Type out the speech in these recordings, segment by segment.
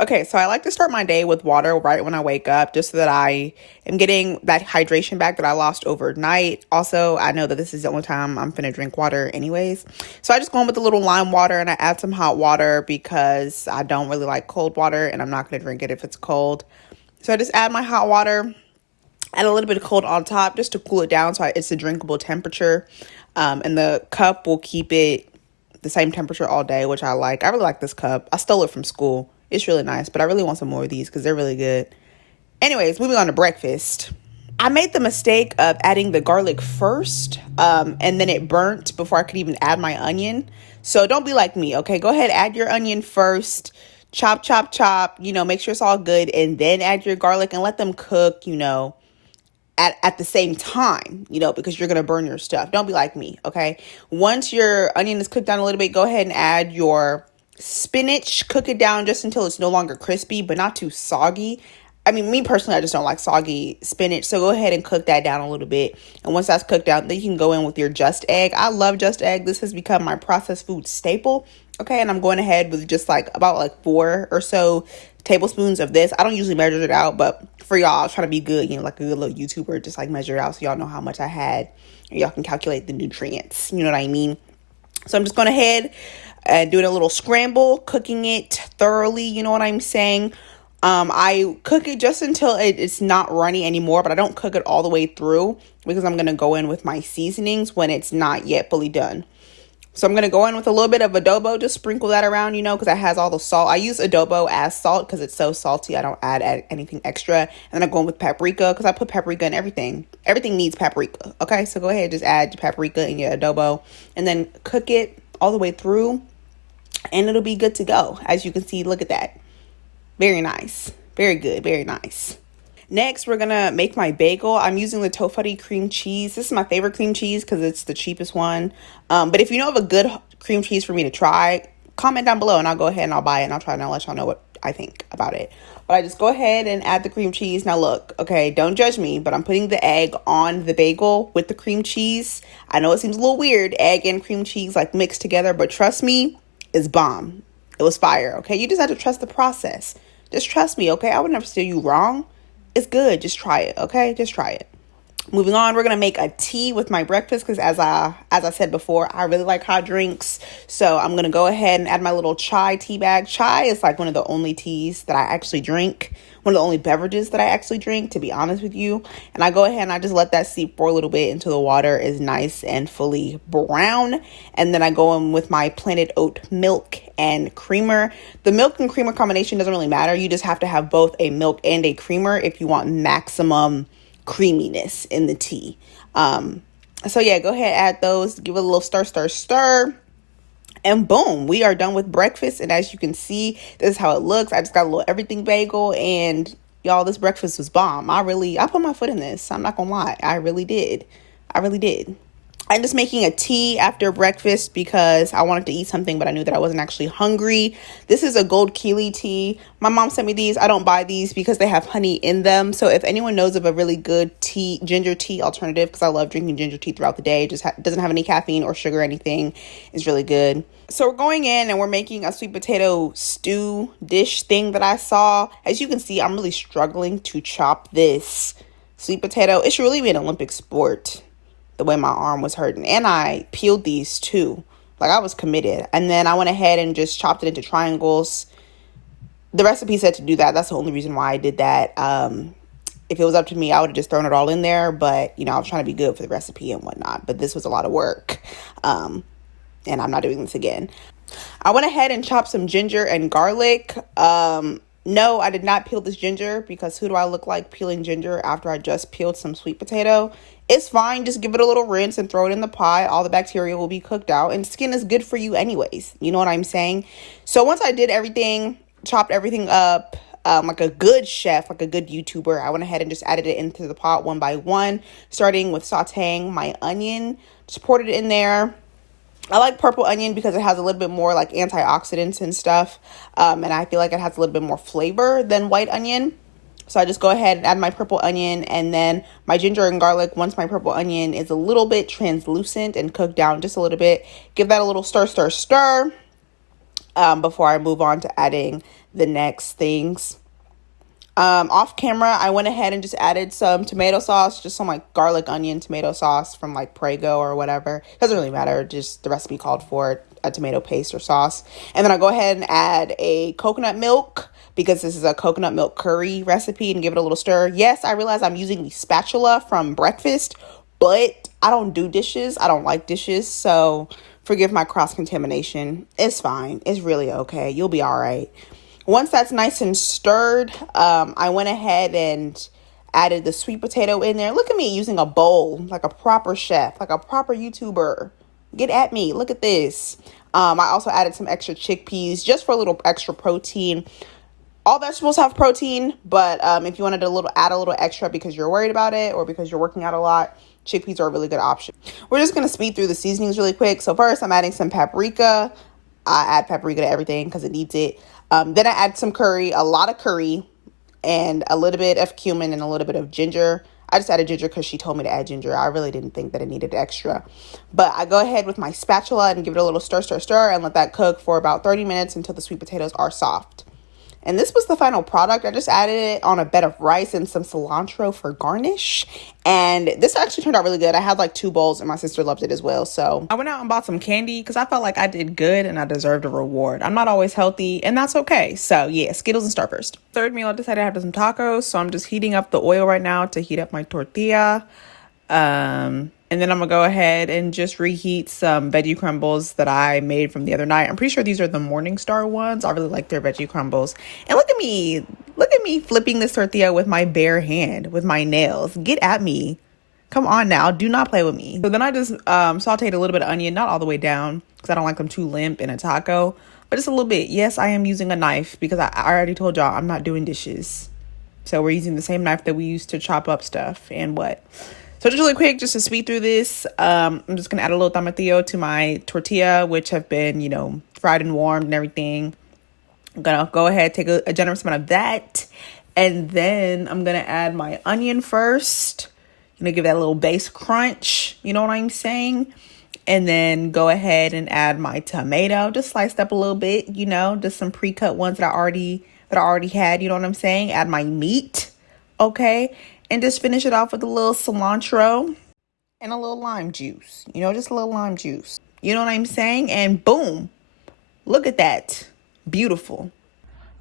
Okay, so I like to start my day with water right when I wake up just so that I am getting that hydration back that I lost overnight. Also, I know that this is the only time I'm finna drink water anyways. So I just go in with a little lime water and I add some hot water because I don't really like cold water and I'm not gonna drink it if it's cold. So I just add my hot water, add a little bit of cold on top just to cool it down so it's a drinkable temperature. And the cup will keep it the same temperature all day, which I like. I really like this cup. I stole it from school. It's really nice, but I really want some more of these because they're really good. Anyways, moving on to breakfast. I made the mistake of adding the garlic first, and then it burnt before I could even add my onion. So don't be like me, okay? Go ahead, add your onion first. Chop, chop, chop. Make sure it's all good, and then add your garlic and let them cook, at the same time, because you're going to burn your stuff. Don't be like me, okay? Once your onion is cooked down a little bit, go ahead and add your spinach. Cook it down just until it's no longer crispy, but not too soggy. I mean, me personally, I just don't like soggy spinach. So go ahead and cook that down a little bit. And once that's cooked down, then you can go in with your Just Egg. I love Just Egg. This has become my processed food staple. Okay, and I'm going ahead with just about 4 or so tablespoons of this. I don't usually measure it out, but for y'all, I was trying to be good, like a good little YouTuber, just measure it out so y'all know how much I had. And y'all can calculate the nutrients. You know what I mean? So I'm just going ahead and doing a little scramble, cooking it thoroughly. You know what I'm saying? I cook it just until it's not runny anymore, but I don't cook it all the way through because I'm going to go in with my seasonings when it's not yet fully done. So I'm going to go in with a little bit of adobo, just sprinkle that around, because it has all the salt. I use adobo as salt because it's so salty. I don't add anything extra. And then I go in with paprika because I put paprika in everything. Everything needs paprika. Okay, so go ahead and just add your paprika and your adobo and then cook it all the way through and it'll be good to go. As you can see, look at that. Very nice. Very good. Very nice. Next, we're going to make my bagel. I'm using the Tofutti cream cheese. This is my favorite cream cheese because it's the cheapest one. But if you know of a good cream cheese for me to try, comment down below and I'll go ahead and I'll buy it and I'll try and I'll let y'all know what I think about it. But I just go ahead and add the cream cheese. Now look, okay, don't judge me, but I'm putting the egg on the bagel with the cream cheese. I know it seems a little weird, egg and cream cheese mixed together, but trust me, it's bomb. It was fire, okay? You just have to trust the process. Just trust me, okay? I would never steer you wrong. It's good. Just try it, okay? Just try it. Moving on, we're going to make a tea with my breakfast because as I said before, I really like hot drinks. So I'm going to go ahead and add my little chai tea bag. Chai is one of the only teas that I actually drink. One of the only beverages that I actually drink, to be honest with you. And I go ahead and I just let that seep for a little bit until the water is nice and fully brown. And then I go in with my planted oat milk and creamer. The milk and creamer combination doesn't really matter. You just have to have both a milk and a creamer if you want maximum creaminess in the tea. So yeah, go ahead, add those, give it a little stir. And boom, we are done with breakfast. And as you can see, this is how it looks. I just got a little everything bagel and y'all, this breakfast was bomb. I put my foot in this. I'm not gonna lie. I really did. I'm just making a tea after breakfast because I wanted to eat something, but I knew that I wasn't actually hungry. This is a gold keely tea. My mom sent me these. I don't buy these because they have honey in them. So if anyone knows of a really good tea, ginger tea alternative, because I love drinking ginger tea throughout the day, it just doesn't have any caffeine or sugar or anything. It's really good. So we're going in and we're making a sweet potato stew dish thing that I saw. As you can see, I'm really struggling to chop this sweet potato. It should really be an Olympic sport. The way my arm was hurting. And I peeled these too. I was committed. And then I went ahead and just chopped it into triangles. The recipe said to do that. That's the only reason why I did that. If it was up to me, I would have just thrown it all in there. But, I was trying to be good for the recipe and whatnot. But this was a lot of work. And I'm not doing this again. I went ahead and chopped some ginger and garlic. No, I did not peel this ginger because who do I look like peeling ginger after I just peeled some sweet potato? It's fine. Just give it a little rinse and throw it in the pot. All the bacteria will be cooked out and skin is good for you anyways. You know what I'm saying? So once I did everything, chopped everything up, like a good chef, like a good YouTuber, I went ahead and just added it into the pot one by one, starting with sauteing my onion. Just poured it in there. I like purple onion because it has a little bit more antioxidants and stuff. And I feel like it has a little bit more flavor than white onion. So I just go ahead and add my purple onion and then my ginger and garlic. Once my purple onion is a little bit translucent and cooked down just a little bit, give that a little stir. before I move on to adding the next things. Off camera, I went ahead and just added some tomato sauce, just some like garlic onion tomato sauce from like Prego or whatever. Doesn't really matter, just the recipe called for it, a tomato paste or sauce. And then I go ahead and add a coconut milk, because this is a coconut milk curry recipe, and give it a little stir. Yes, I realize I'm using the spatula from breakfast, but I don't do dishes. I don't like dishes, so forgive my cross-contamination. It's fine. It's really okay. You'll be all right. Once that's nice and stirred, I went ahead and added the sweet potato in there. Look at me using a bowl, like a proper chef, like a proper YouTuber. Get at me. Look at this. I also added some extra chickpeas just for a little extra protein. All vegetables have protein, but if you wanted to add a little extra because you're worried about it or because you're working out a lot, chickpeas are a really good option. We're just going to speed through the seasonings really quick. So first, I'm adding some paprika. I add paprika to everything because it needs it. Then I add some curry, a lot of curry, and a little bit of cumin and a little bit of ginger. I just added ginger because she told me to add ginger. I really didn't think that it needed extra. But I go ahead with my spatula and give it a little stir, stir, stir, and let that cook for about 30 minutes until the sweet potatoes are soft. And this was the final product. I just added it on a bed of rice and some cilantro for garnish. And this actually turned out really good. I had like 2 bowls and my sister loved it as well. So I went out and bought some candy because I felt like I did good and I deserved a reward. I'm not always healthy and that's okay. So yeah, Skittles and Starburst. Third meal, I decided to have some tacos. So I'm just heating up the oil right now to heat up my tortilla. And then I'm gonna go ahead and just reheat some veggie crumbles that I made from the other night. I'm pretty sure these are the Morningstar ones. I really like their veggie crumbles. And look at me flipping this tortilla with my bare hand, with my nails. Get at me. Come on now, do not play with me. So then I just sauteed a little bit of onion, not all the way down, because I don't like them too limp in a taco, but just a little bit. Yes, I am using a knife because I already told y'all I'm not doing dishes. So we're using the same knife that we used to chop up stuff and what. So just really quick, just to speed through this, I'm just going to add a little tomatillo to my tortilla, which have been, fried and warmed and everything. I'm going to go ahead, take a generous amount of that. And then I'm going to add my onion first. I'm going to give that a little base crunch. You know what I'm saying? And then go ahead and add my tomato, just sliced up a little bit, just some pre-cut ones that I already had. You know what I'm saying? Add my meat. Okay. And just finish it off with a little cilantro and a little lime juice. Just a little lime juice. You know what I'm saying? And boom. Look at that. Beautiful.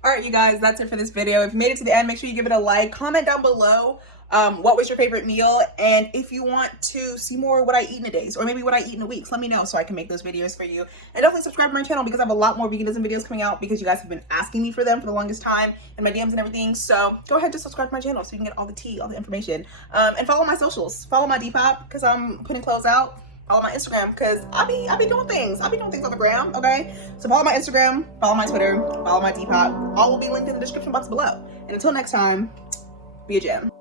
All right, you guys, that's it for this video. If you made it to the end, make sure you give it a like. Comment down below what was your favorite meal. And if you want to see more what I eat in a day, or maybe what I eat in a week, let me know so I can make those videos for you. And definitely subscribe to my channel because I have a lot more veganism videos coming out because you guys have been asking me for them for the longest time in my DMs and everything. So go ahead and subscribe to my channel so you can get all the tea, all the information. And follow my socials. Follow my Depop because I'm putting clothes out. Follow my Instagram because I be doing things. I be doing things on the gram, okay? So follow my Instagram, follow my Twitter, follow my Depop. All will be linked in the description box below. And until next time, be a gem.